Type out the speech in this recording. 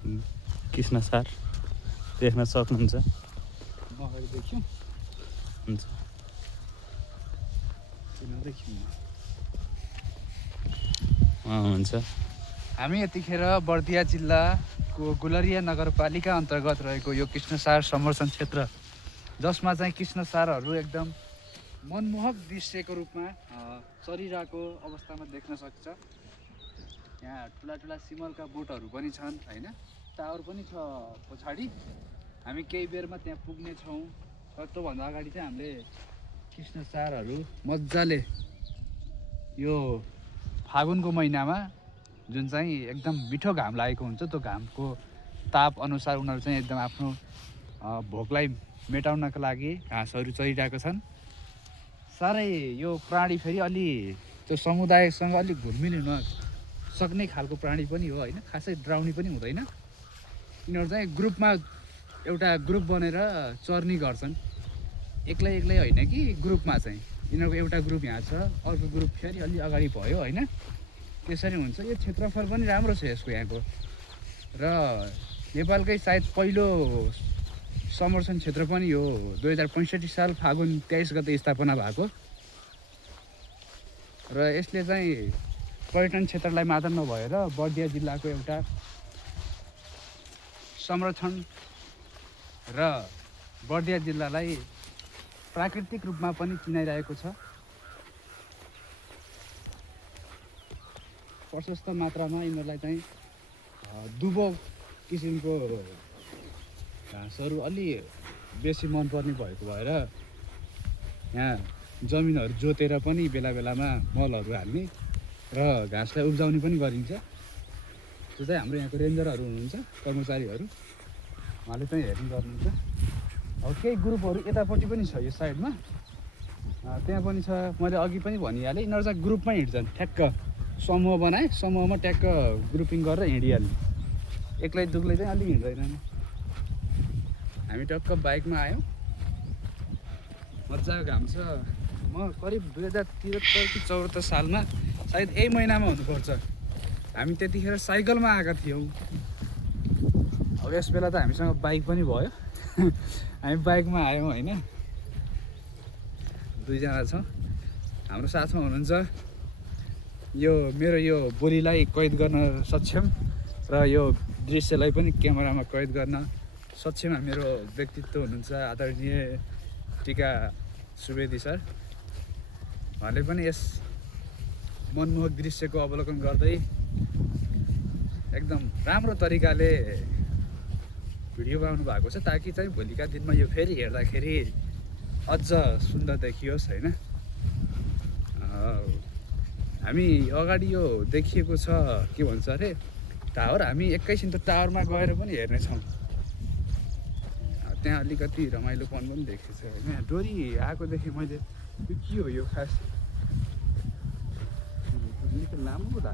कृष्ण सार देख्न सक्नुहुन्छ। अगाडि देख्यौँ हुन्छ हुन्छ। हामी यतिखेर बर्दिया जिल्लाको गुलरिया नगरपालिका अन्तर्गत रहेको यो कृष्णसार संरक्षण क्षेत्र, जसमा चाहिँ कृष्ण सारहरू एकदम मनमोहक दृश्यको रूपमा चरिरहेको अवस्थामा देख्न सक्छ। यहाँ ठुला ठुला सिमलका बोटहरू पनि छन् होइन, टावर पनि छ पछाडि। हामी केही बेरमा त्यहाँ पुग्नेछौँ। तर त्योभन्दा अगाडि चाहिँ हामीले कृष्ण सारहरू मजाले यो फागुनको महिनामा जुन चाहिँ एकदम मिठो घाम लागेको हुन्छ, त्यो घामको ताप अनुसार उनीहरू चाहिँ एकदम आफ्नो भोकलाई मेटाउनका लागि घाँसहरू चरिरहेको छन्। साह्रै यो प्राणी फेरि अलि त्यो समुदायसँग अलिक घुलमिल हुन सक्ने खालको प्राणी पनि हो होइन, खासै डराउने पनि हुँदैन। यिनीहरू चाहिँ ग्रुपमा एउटा ग्रुप बनेर चर्नी गर्छन्, एक्लै एक्लै होइन कि ग्रुपमा चाहिँ। यिनीहरूको एउटा ग्रुप यहाँ छ, अर्को ग्रुप फेरि अलि अगाडि भयो होइन, त्यसरी हुन्छ। यो क्षेत्रफल पनि राम्रो छ यसको यहाँको, र नेपालकै सायद पहिलो संरक्षण क्षेत्र पनि हो। 2065 साल फागुन 23 गते स्थापना भएको, र यसले चाहिँ पर्यटन क्षेत्रलाई मात्र नभएर बर्दिया जिल्लाको एउटा संरक्षण र बर्दिया जिल्लालाई प्राकृतिक रूपमा पनि चिनाइरहेको छ। प्रशस्त मात्रामा यिनीहरूलाई चाहिँ दुबो किसिमको घाँसहरू अलि बेसी मनपर्ने भएको भएर यहाँ जमिनहरू जोतेर पनि बेला बेलामा मलहरू हाल्ने र घाँसलाई उब्जाउने पनि गरिन्छ। त्यो चाहिँ हाम्रो यहाँको रेन्जरहरू हुनुहुन्छ, कर्मचारीहरू, उहाँले चाहिँ हेर्ने गर्नुहुन्छ। अब केही ग्रुपहरू यतापट्टि पनि छ, यो साइडमा त्यहाँ पनि छ। मैले अघि पनि भनिहालेँ, यिनीहरू चाहिँ ग्रुपमै हिँड्छन्, ठ्याक्क समूह बनाए, समूहमा ट्याक्क ग्रुपिङ गरेर हिँडिहाल्ने, एक्लै दुक्लै चाहिँ अलिक हिँड्दैनन्। हामी टक्क बाइकमा आयौँ, मजाको घाम छ। म करिब 2073 कि 74 सालमा सायद यही महिनामा हुनुपर्छ, हामी त्यतिखेर साइकलमा आएका थियौँ। अब यस बेला त हामीसँग बाइक पनि भयो, हामी बाइकमा आयौँ होइन। दुईजना छौँ, हाम्रो साथमा हुनुहुन्छ यो मेरो यो बोलीलाई कैद गर्न सक्षम र यो दृश्यलाई पनि क्यामेरामा कैद गर्न सक्षम मेरो व्यक्तित्व हुनुहुन्छ आदरणीय टिका सुवेदी सर। उहाँले पनि यस मनमोहक दृश्यको अवलोकन गर्दै एकदम राम्रो तरिकाले भिडियो बनाउनु भएको छ, ताकि चाहिँ भोलिका दिनमा यो फेरि हेर्दाखेरि अझ सुन्दर देखियोस् होइन। हामी अगाडि यो देखिएको छ के भन्छ अरे टावर, हामी एकैछिन त टावरमा गएर पनि हेर्नेछौँ। त्यहाँ अलिकति रमाइलोपन पनि देखेको छ होइन। यहाँ डोरी आएको देखेँ मैले, यो के हो यो खास, लामो